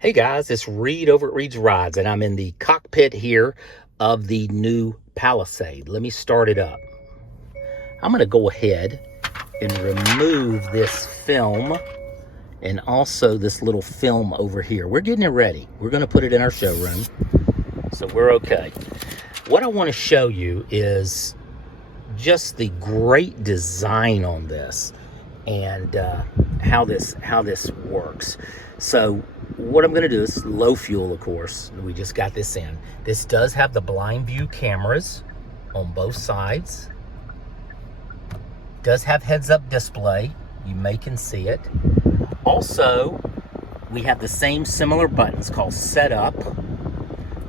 Hey guys, it's Reed over at Reed's Rides, and I'm in the cockpit here of the new Palisade. Let me start it up. I'm going to go ahead and remove this film and also this little film over here. We're getting it ready. We're going to put it in our showroom, so we're okay. What I want to show you is just the great design on this and how this works. So what I'm going to do is low fuel, of course. We just got this in. This does have the blind view cameras on both sides. Does have heads-up display. You can see it. Also, we have the same similar buttons called Setup.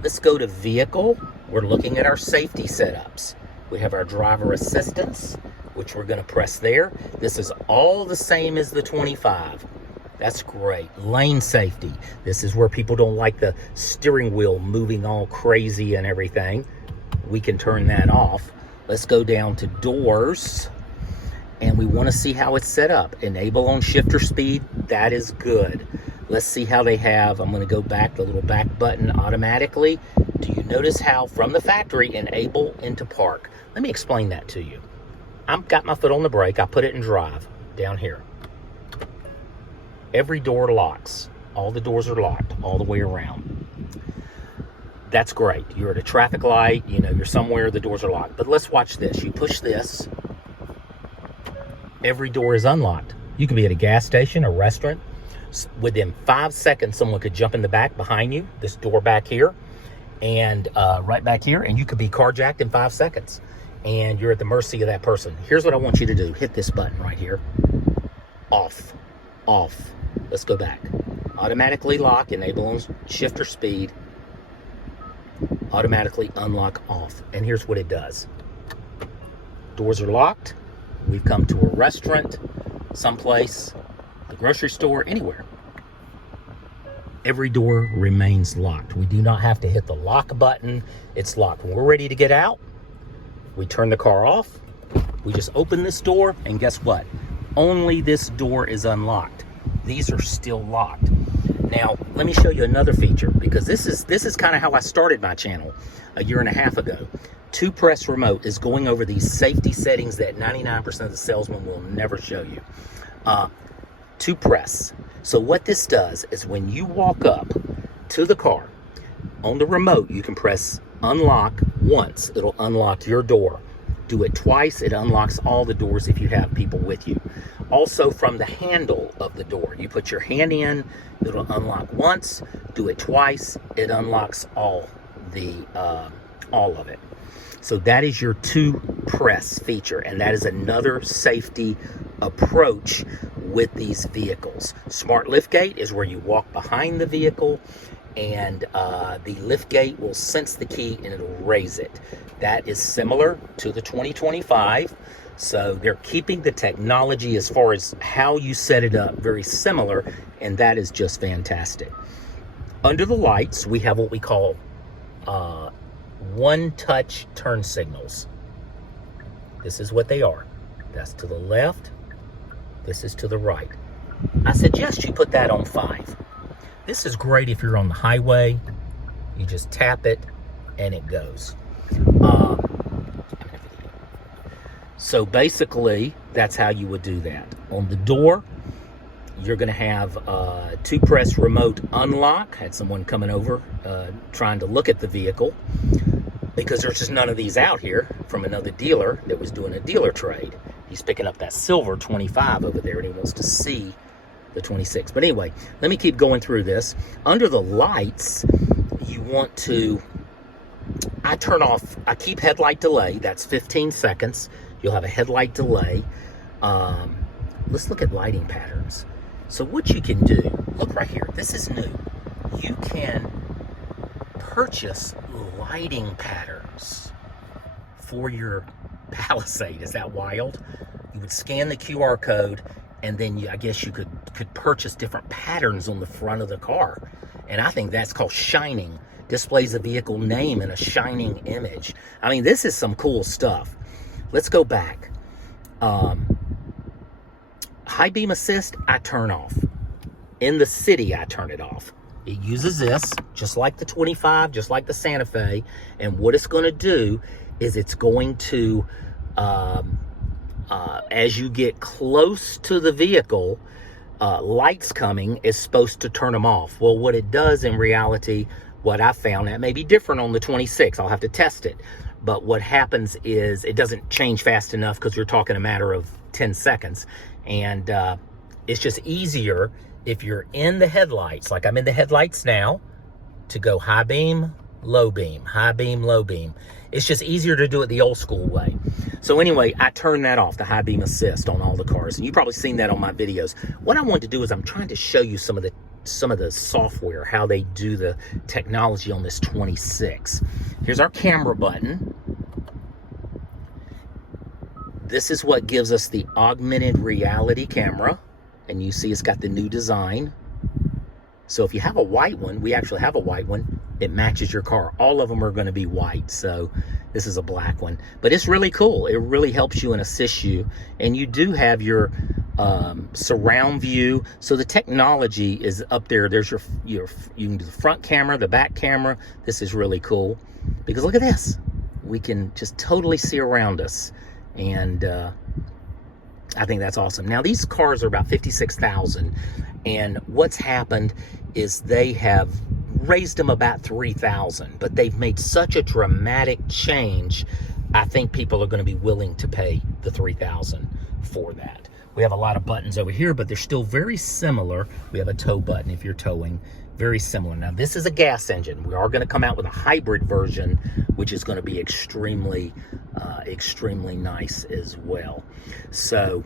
Let's go to Vehicle. We're looking at our safety setups. We have our driver assistance, which we're going to press there. This is all the same as the 25. That's great. Lane safety. This is where people don't like the steering wheel moving all crazy and everything. We can turn that off. Let's go down to doors. And we want to see how it's set up. Enable on shifter speed. That is good. Let's see how they have. I'm going to go back, the little back button automatically. Do you notice how from the factory, enable into park? Let me explain that to you. I've got my foot on the brake. I put it in drive down here. Every door locks. All the doors are locked all the way around. That's great. You're at a traffic light, you're somewhere, the doors are locked. But let's watch this. You push this. Every door is unlocked. You could be at a gas station, a restaurant. Within 5 seconds, someone could jump in the back behind you, this door back here, and right back here, and you could be carjacked in 5 seconds. And you're at the mercy of that person. Here's what I want you to do. Hit this button right here. Off. Off. Let's go back. Automatically lock, enable on shifter speed. Automatically unlock off. And here's what it does. Doors are locked. We've come to a restaurant, someplace, the grocery store, anywhere. Every door remains locked. We do not have to hit the lock button. It's locked. When we're ready to get out, we turn the car off. We just open this door, and guess what? Only this door is unlocked. These are still locked. Now, let me show you another feature, because this is kind of how I started my channel a year and a half ago. 2-press remote is going over these safety settings that 99% of the salesmen will never show you. 2-press. So what this does is when you walk up to the car, on the remote, you can press unlock once. It'll unlock your door. Do it twice, it unlocks all the doors if you have people with you. Also, from the handle of the door, you put your hand in, it'll unlock once. Do it twice, it unlocks all of it. So that is your 2-press feature, and that is another safety approach with these vehicles. Smart liftgate is where you walk behind the vehicle, and the liftgate will sense the key and it'll raise it. That is similar to the 2025. So they're keeping the technology as far as how you set it up very similar, and that is just fantastic. Under the lights, we have what we call one-touch turn signals. This is what they are. That's to the left. This is to the right. I suggest you put that on 5. This is great if you're on the highway. You just tap it and it goes. So basically, that's how you would do that. On the door, you're going to have 2-press remote unlock. Had someone coming over trying to look at the vehicle, because there's just none of these out here, from another dealer that was doing a dealer trade. He's picking up that silver 25 over there, and he wants to see the 26. But anyway, let me keep going through this. Under the lights, you want to, I keep headlight delay. That's 15 seconds. You'll have a headlight delay. Let's look at lighting patterns. So what you can do, look right here. This is new. You can purchase lighting patterns for your Palisade. Is that wild? You would scan the QR code, and then I guess you could purchase different patterns on the front of the car. And I think that's called shining. Displays the vehicle name in a shining image. I mean, this is some cool stuff. Let's go back. High beam assist, I turn off. In the city, I turn it off. It uses this, just like the 25, just like the Santa Fe. And what it's going to do is it's going to, as you get close to the vehicle, lights coming is supposed to turn them off. Well, what it does in reality, what I found, that may be different on the 26. I'll have to test it. But what happens is it doesn't change fast enough because you're talking a matter of 10 seconds. And it's just easier if you're in the headlights, like I'm in the headlights now, to go high beam, low beam, high beam, low beam. It's just easier to do it the old school way. So anyway, I turned that off, the high beam assist on all the cars. And you've probably seen that on my videos. What I wanted to do is I'm trying to show you some of the software, how they do the technology on this 26. Here's our camera button. This is what gives us the augmented reality camera. And you see it's got the new design. So if you have a white one, we actually have a white one, it matches your car. All of them are going to be white, so this is a black one. But it's really cool. It really helps you and assists you. And you do have your surround view. So the technology is up there. There's your you can do the front camera, the back camera. This is really cool because look at this. We can just totally see around us. And I think that's awesome. Now, these cars are about $56,000, and what's happened is they have raised them about $3,000, but they've made such a dramatic change. I think people are going to be willing to pay the $3,000 for that. We have a lot of buttons over here, but they're still very similar. We have a tow button if you're towing. Very similar. Now, this is a gas engine. We are going to come out with a hybrid version, which is going to be extremely nice as well. So,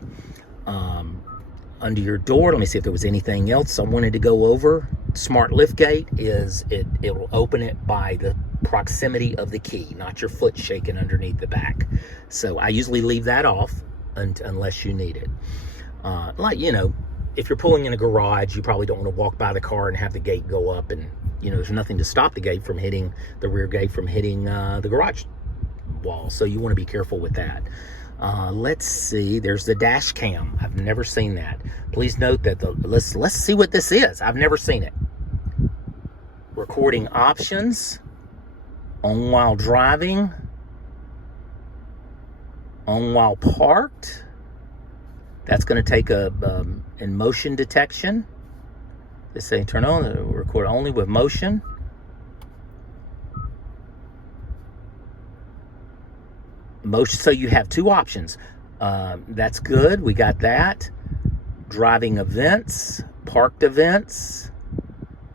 under your door, let me see if there was anything else I wanted to go over. Smart liftgate is it will open it by the proximity of the key, not your foot shaking underneath the back. So I usually leave that off unless you need it. Like, you know, if you're pulling in a garage, you probably don't want to walk by the car and have the gate go up, and you know there's nothing to stop the gate from hitting the rear gate from hitting the garage wall. So you want to be careful with that. Let's see. There's the dash cam. I've never seen that. Please note that let's see what this is. I've never seen it. Recording options, on while driving, on while parked. That's going to take in motion detection. They say turn on, record only with motion. Motion, so you have two options. That's good. We got that. Driving events, parked events.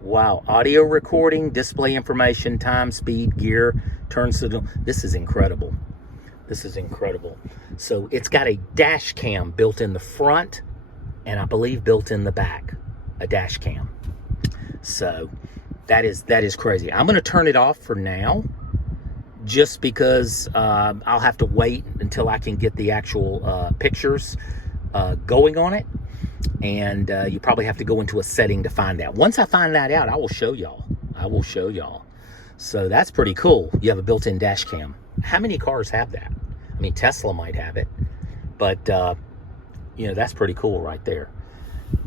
Wow. Audio recording, display information, time, speed, gear, turn signal. This is incredible. This is incredible. So it's got a dash cam built in the front and I believe built in the back, a dash cam. So that is crazy. I'm going to turn it off for now just because I'll have to wait until I can get the actual pictures going on it. And you probably have to go into a setting to find that. Once I find that out, I will show y'all. So that's pretty cool. You have a built-in dash cam. How many cars have that? I mean, Tesla might have it, but you know, that's pretty cool right there.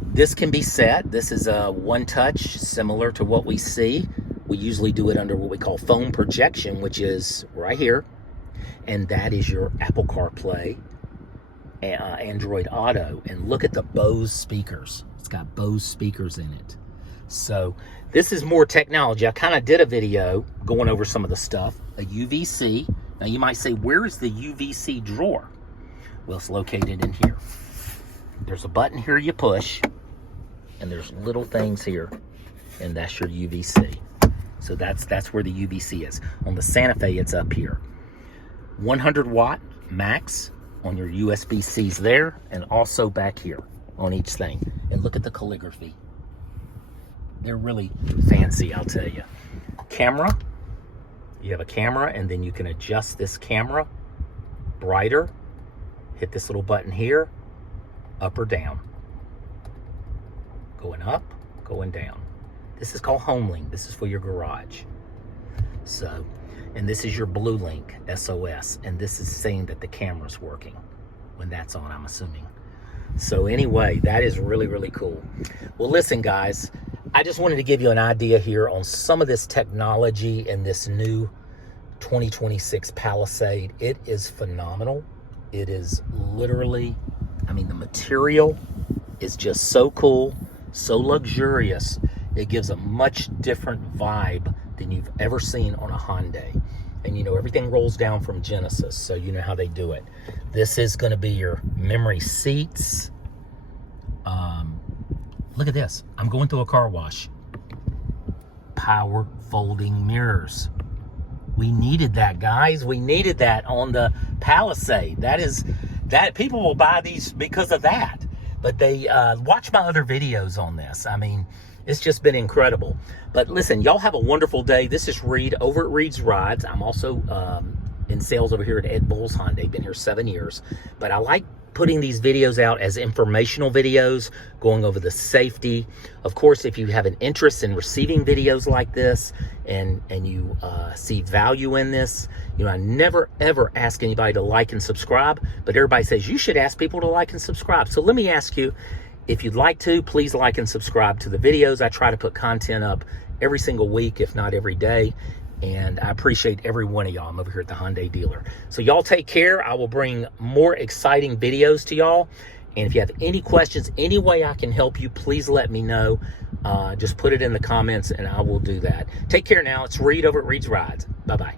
This can be set. This is a one touch, similar to what we see. We usually do it under what we call phone projection, which is right here. And that is your Apple CarPlay, Android Auto. And look at the Bose speakers. It's got Bose speakers in it. So this is more technology. I kind of did a video going over some of the stuff. A UVC. Now you might say, where is the UVC drawer? Well, it's located in here. There's a button here you push, and there's little things here, and that's your UVC. So that's where the UVC is. On the Santa Fe, it's up here. 100 watt max on your USB-Cs there, and also back here on each thing. And look at the calligraphy. They're really fancy, I'll tell you. Camera. You have a camera, and then you can adjust this camera brighter. Hit this little button here, up or down. Going up, going down. This is called Home Link. This is for your garage. So, and this is your Blue Link, SOS. And this is saying that the camera's working when that's on, I'm assuming. So anyway, that is really, really cool. Well, listen, guys, I just wanted to give you an idea here on some of this technology in this new 2026 Palisade. It is phenomenal. It is literally, I mean, the material is just so cool, so luxurious. It gives a much different vibe than you've ever seen on a Hyundai. And you know, everything rolls down from Genesis, so you know how they do it. This is going to be your memory seats. Look at this. I'm going through a car wash. Power folding mirrors. We needed that, guys. We needed that on the Palisade. That people will buy these because of that. But they watch my other videos on this. I mean, it's just been incredible. But listen, y'all have a wonderful day. This is Reed over at Reed's Rides. I'm also in sales over here at Ed Bull's Hyundai. Been here 7 years. But I like putting these videos out as informational videos, going over the safety. Of course, if you have an interest in receiving videos like this and you see value in this, you know, I never ever ask anybody to like and subscribe, but everybody says you should ask people to like and subscribe. So let me ask you, if you'd like to, please like and subscribe to the videos. I try to put content up every single week, if not every day. And I appreciate every one of y'all. I'm over here at the Hyundai dealer. So y'all take care. I will bring more exciting videos to y'all. And if you have any questions, any way I can help you, please let me know. Just put it in the comments and I will do that. Take care now. It's Reed over at Reed's Rides. Bye-bye.